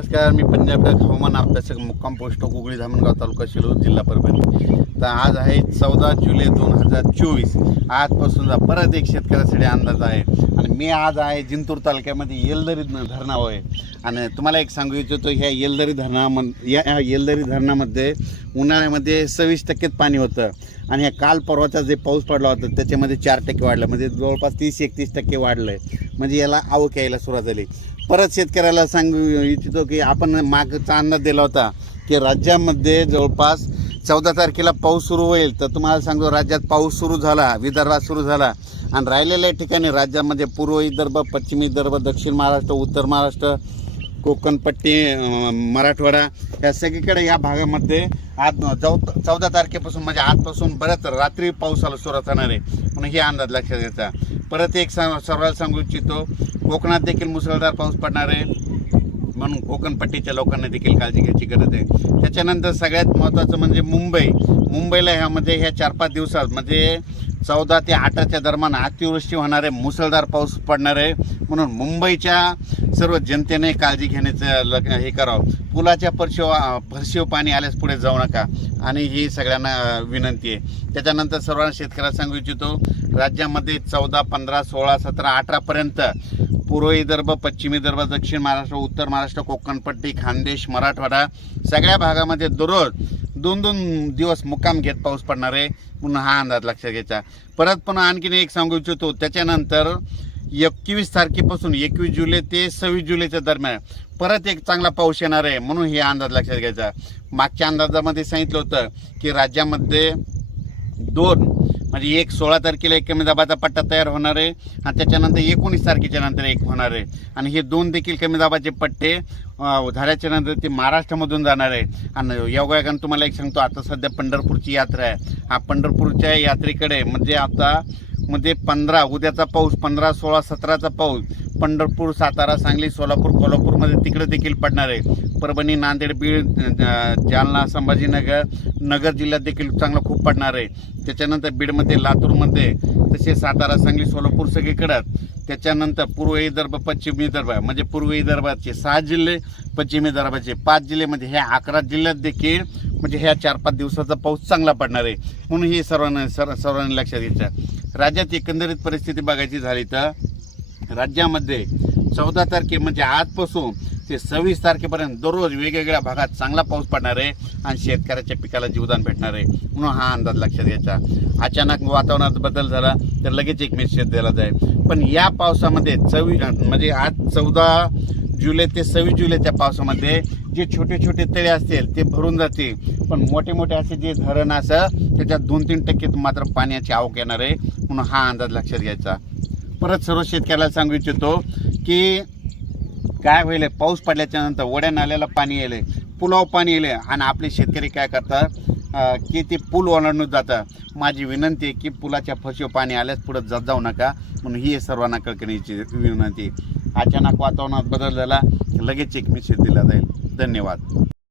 नमस्कार, मी पंजाब हवामान अभ्यासक मुक्काम पोस्ट कुगळी धामणगाव तालुका शिरूर जिल्हा परभणी. तर आज आहे 14 जुलै 2024. आजपासून परत एक शेतकऱ्यासाठी अंदाज आहे आणि मी आज आहे जिंतूर तालुक्यामध्ये येलदरी धरणावर आहे. आणि तुम्हाला एक सांगू इच्छितो, ह्या येलदरी धरणामध्ये उन्हाळ्यामध्ये 26% पाणी होतं आणि ह्या काल परवाचा जे पाऊस पडला होता त्याच्यामध्ये 4% वाढलं, म्हणजे जवळपास 30-31% वाढलं आहे. म्हणजे याला आवक यायला सुरुवात झाली. परत शेतकऱ्याला सांगू इच्छितो की आपण मागचा अंदाज दिला होता की राज्यामध्ये जवळपास 14 तारखेला पाऊस सुरू होईल. तर तुम्हाला सांगतो, राज्यात पाऊस सुरू झाला, विदर्भात सुरू झाला आणि राहिलेल्या ठिकाणी राज्यामध्ये पूर्व विदर्भ, पश्चिम विदर्भ, दक्षिण महाराष्ट्र, उत्तर महाराष्ट्र, कोकणपट्टी, मराठवाडा या सगळीकडे या भागामध्ये आज 14 तारखेपासून म्हणजे आजपासून बरंच रात्री पावसाला सुरुवात होणार आहे म्हणून हे अंदाज लक्षात घ्यायचा. परत एक सर्वांना सांगू इच्छितो, कोकणात देखील मुसळधार पाऊस पडणार आहे म्हणून कोकणपट्टीच्या लोकांना देखील काळजी घ्यायची गरज आहे. त्याच्यानंतर सगळ्यात महत्त्वाचं म्हणजे मुंबईला ह्यामध्ये ह्या 4-5 दिवसात म्हणजे 14 ते 18च्या दरम्यान अतिवृष्टी होणार आहे, मुसळधार पाऊस पडणार आहे. म्हणून मुंबईच्या सर्व जनतेने काळजी घेण्याचं हे करावं. पुलाच्या फरशीव पाणी आल्यास पुढे जाऊ नका आणि ही सगळ्यांना विनंती आहे. त्याच्यानंतर सर्वांना शेतकऱ्याला सांगू इच्छितो, राज्यामध्ये 14, 15, 16, 17, 18पर्यंत पूर्व विदर्भ, पश्चिम विदर्भ, दक्षिण महाराष्ट्र, उत्तर महाराष्ट्र, कोकणपट्टी, खानदेश, मराठवाडा सगळ्या भागामध्ये दररोज 2-2 दिवस मुक्काम घेत पाऊस पडणार आहे म्हणून हा अंदाज लक्षात घ्यायचा. परत पुन्हा आणखीन एक सांगू इच्छितो, त्याच्यानंतर 21 तारखेपासून 21 जुलै ते 26 जुलैच्या दरम्यान परत एक चांगला पाऊस येणार आहे म्हणून हे अंदाज लक्षात घ्यायचा. मागच्या अंदाजामध्ये सांगितलं होतं की राज्यामध्ये 2 म्हणजे एक 16 तारखेला एक कमी दाबाचा पट्टा तयार होणार आहे आणि त्याच्यानंतर 19 तारखेच्या नंतर एक होणार आहे आणि हे 2 देखील कमी दाबाचे पट्टे झाल्याच्या नंतर ते महाराष्ट्रामधून जाणार आहे. आणि योगायोगानं तुम्हाला एक सांगतो, आता सध्या पंढरपूरची यात्रा आहे. हा पंढरपूरच्या यात्रेकडे म्हणजे आता मध्ये 15 उद्याचा पाऊस, 15, 16, 17चा पाऊस पंढरपूर, सातारा, सांगली, सोलापूर, कोल्हापूरमध्ये तिकडे देखील पडणार आहे. परभणी, नांदेड, बीड, जालना, संभाजीनगर, नगर जिल्ह्यात देखील चांगला खूप पडणार आहे. त्याच्यानंतर बीडमध्ये, लातूरमध्ये, तसे सातारा, सांगली, सोलापूर सगळीकडं. त्याच्यानंतर पूर्व विदर्भ, पश्चिम विदर्भ म्हणजे पूर्व विदर्भाचे 6 जिल्हे, पश्चिम विदर्भाचे 5 जिल्हे म्हणजे ह्या 11 जिल्ह्यात देखील म्हणजे ह्या 4-5 दिवसाचा पाऊस चांगला पडणार आहे म्हणून हे सर्वांनी लक्षात घ्यायचं. राज्यात एकंदरीत परिस्थिती बघायची झाली तर राज्यामध्ये 14 तारखे म्हणजे आजपासून ते 26 तारखेपर्यंत दररोज वेगवेगळ्या भागात चांगला पाऊस पडणार आहे आणि शेतकऱ्याच्या पिकाला जीवदान भेटणार आहे म्हणून हा अंदाज लक्षात घ्यायचा. अचानक वातावरणात बदल झाला तर लगेच एक मेसेज दिला जाईल. पण या पावसामध्ये म्हणजे आज 14 जुलै ते 26 जुलैच्या पावसामध्ये जे छोटे छोटे तळे असतील ते भरून जातील, पण मोठे मोठे असे जे धरण असं त्याच्यात 2-3% मात्र पाण्याची आवक येणार आहे म्हणून हा अंदाज लक्षात घ्यायचा. परत सर्व शेतकऱ्याला सांगू इच्छितो की काय होईल, पाऊस पडल्याच्या नंतर ओढ्या नाल्याला पाणी येईल, पुलाव पाणी येईल आणि आपले शेतकरी काय करतात की ते पूल ओलांडून जातं. माझी विनंती आहे की पुलाच्या फरशीव पाणी आल्यास पुढे जाऊ नका म्हणून ही सर्वांना कळकळीची विनंती. अचानक वातावरणात बदल झाला लगेच एक मेसेज दिला जाईल. धन्यवाद.